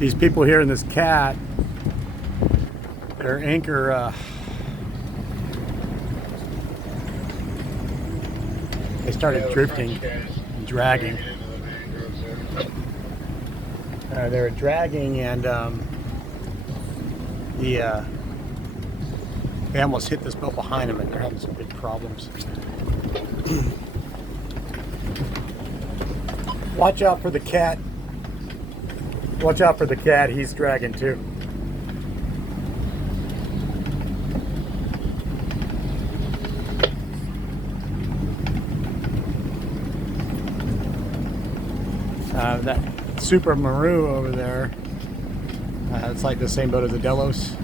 These people here in this cat, their anchor, they started drifting and dragging. They were dragging, and they almost hit this boat behind them, and they're having some big problems. Watch out for the cat. Watch out for the cat. He's dragging too. That Super Maru over there, it's like the same boat as the Delos.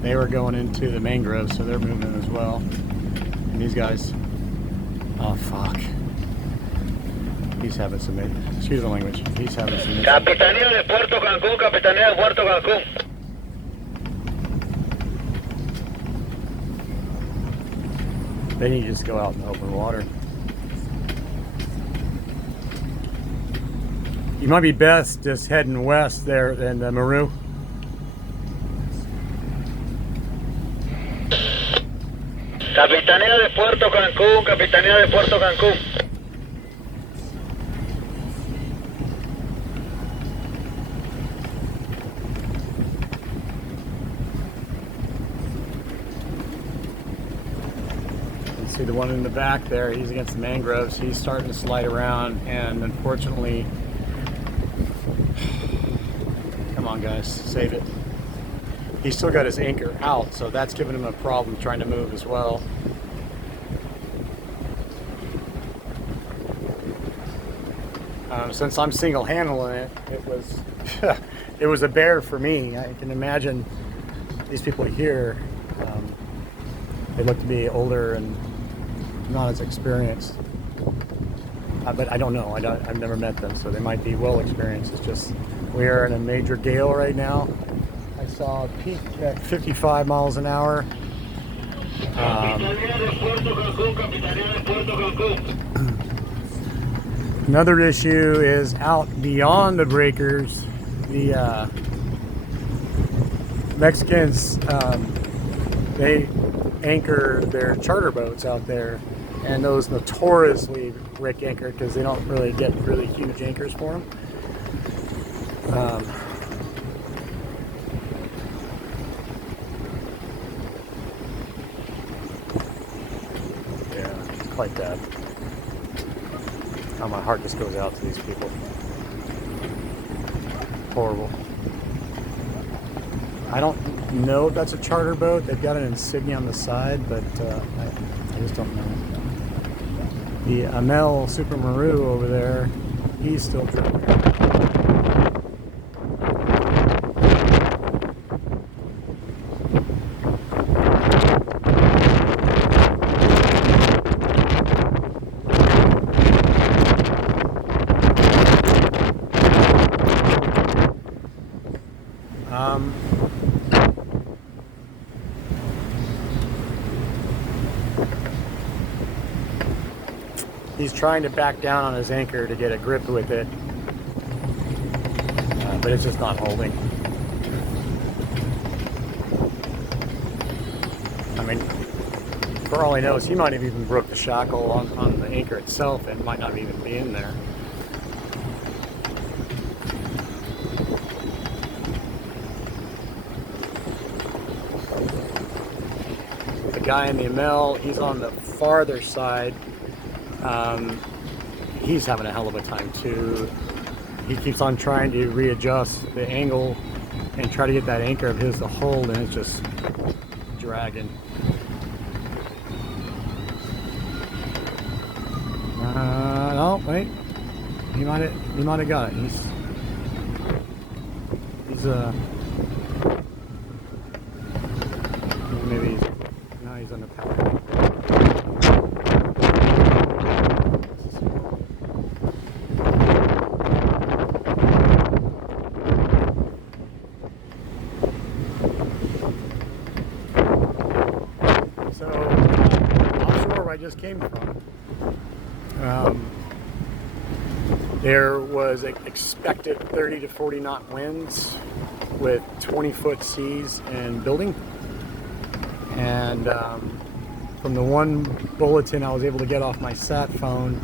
They were going into the mangroves, so they're moving as well. And these guys, oh fuck, he's having some, excuse the language, he's having some. Capitanía de Puerto Cancún, Capitanía de Puerto Cancún. They need to just go out in the open water. You might be best just heading west there in the Maru. Capitanía de Puerto Cancún, Capitanía de Puerto Cancún. You see the one in the back there, he's against the mangroves. He's starting to slide around, and unfortunately, come on guys, save it. He's still got his anchor out, so that's giving him a problem trying to move as well. Since I'm single-handling it, it was it was a bear for me. I can imagine these people here, they look to be older and not as experienced. But I don't know. I've never met them, so they might be well experienced. It's just we are in a major gale right now. I saw a peak at 55 miles an hour. Another issue is out beyond the breakers. The Mexicans, they anchor their charter boats out there, and those notoriously wreck anchor because they don't really get really huge anchors for them. Yeah, it's quite bad. Oh, my heart just goes out to these people. Horrible. I don't know if that's a charter boat. They've got an insignia on the side, but I just don't know. The Amel Super Maru over there, he's still driving. He's trying to back down on his anchor to get a grip with it, but it's just not holding. I mean, for all he knows, he might have even broke the shackle on the anchor itself and might not even be in there. The guy in the Amel, he's on the farther side. He's having a hell of a time too. He keeps on trying to readjust the angle and try to get that anchor of his to hold, and it's just dragging. No, wait. He might have got it. He's maybe now he's on the power. I just came from. There was a expected 30 to 40 knot winds with 20-foot seas and building. And from the one bulletin I was able to get off my sat phone,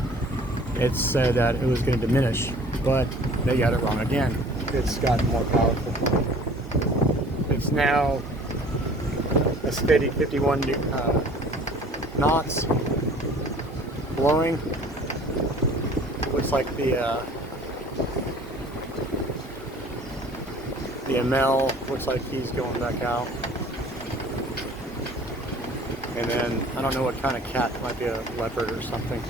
it said that it was going to diminish, but they got it wrong again. It's gotten more powerful. It's now a steady 51 knots blowing. Looks like the ML looks like he's going back out. And then I don't know what kind of cat, it might be a leopard or something.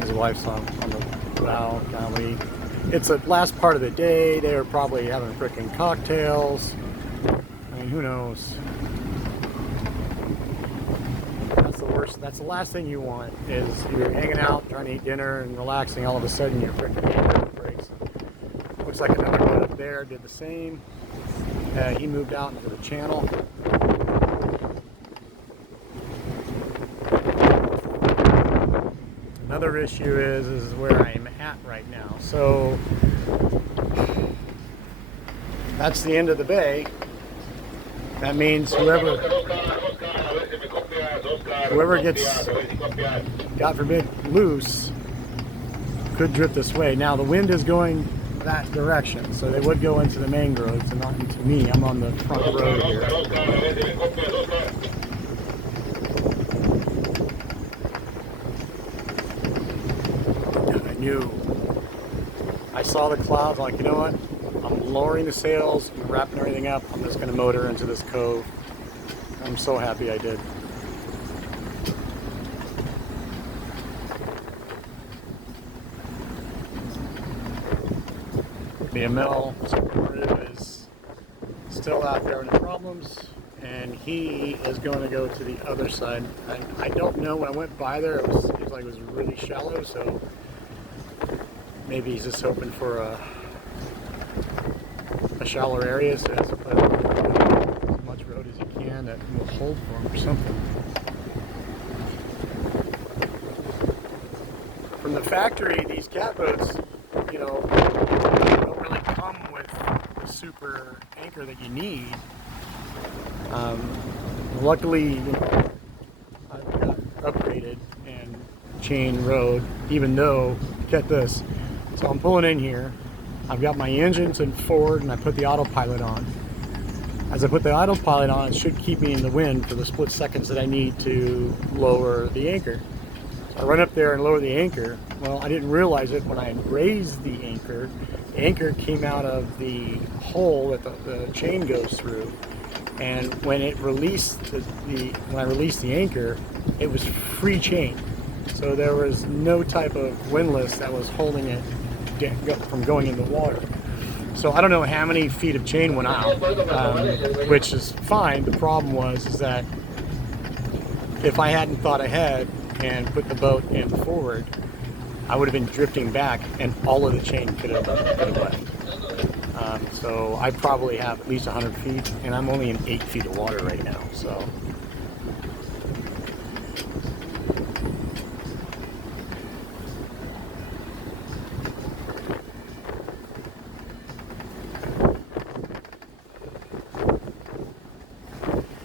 His wife's on the bow, golly. It's the last part of the day. They were probably having frickin' cocktails. I mean, who knows? That's the worst. That's the last thing you want, is you're hanging out, trying to eat dinner and relaxing. All of a sudden, your frickin' anchor breaks. Looks like another boat up there did the same. He moved out into the channel. Another issue is where I'm at right now. So that's the end of the bay. That means whoever gets, God forbid, loose could drift this way. Now the wind is going that direction, so they would go into the mangroves and not into me. I'm on the front road here. I saw the clouds, like, you know what? I'm lowering the sails and wrapping everything up. I'm just going to motor into this cove. I'm so happy I did. The ML supportive is still out there having problems, and he is going to go to the other side. I don't know, when I went by there, it was like it was really shallow, so maybe he's just hoping for a shallower area, so he has to put as much road as he can that will hold for him or something. From the factory, these catboats, you know, don't really come with the super anchor that you need. Luckily, you know, I've got upgraded and chain rode, even though, get this, so I'm pulling in here, I've got my engines in forward and I put the autopilot on. As I put the autopilot on, it should keep me in the wind for the split seconds that I need to lower the anchor. So I run up there and lower the anchor. Well, I didn't realize it when I raised the anchor. The anchor came out of the hole that the chain goes through. And when it released when I released the anchor, it was free chain. So there was no type of windlass that was holding it from going in the water. So I don't know how many feet of chain went out, which is fine. The problem was that if I hadn't thought ahead and put the boat in forward, I would have been drifting back and all of the chain could have left. So I probably have at least 100 feet, and I'm only in 8 feet of water right now. So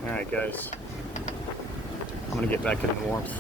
all right, guys, I'm gonna get back in the warmth.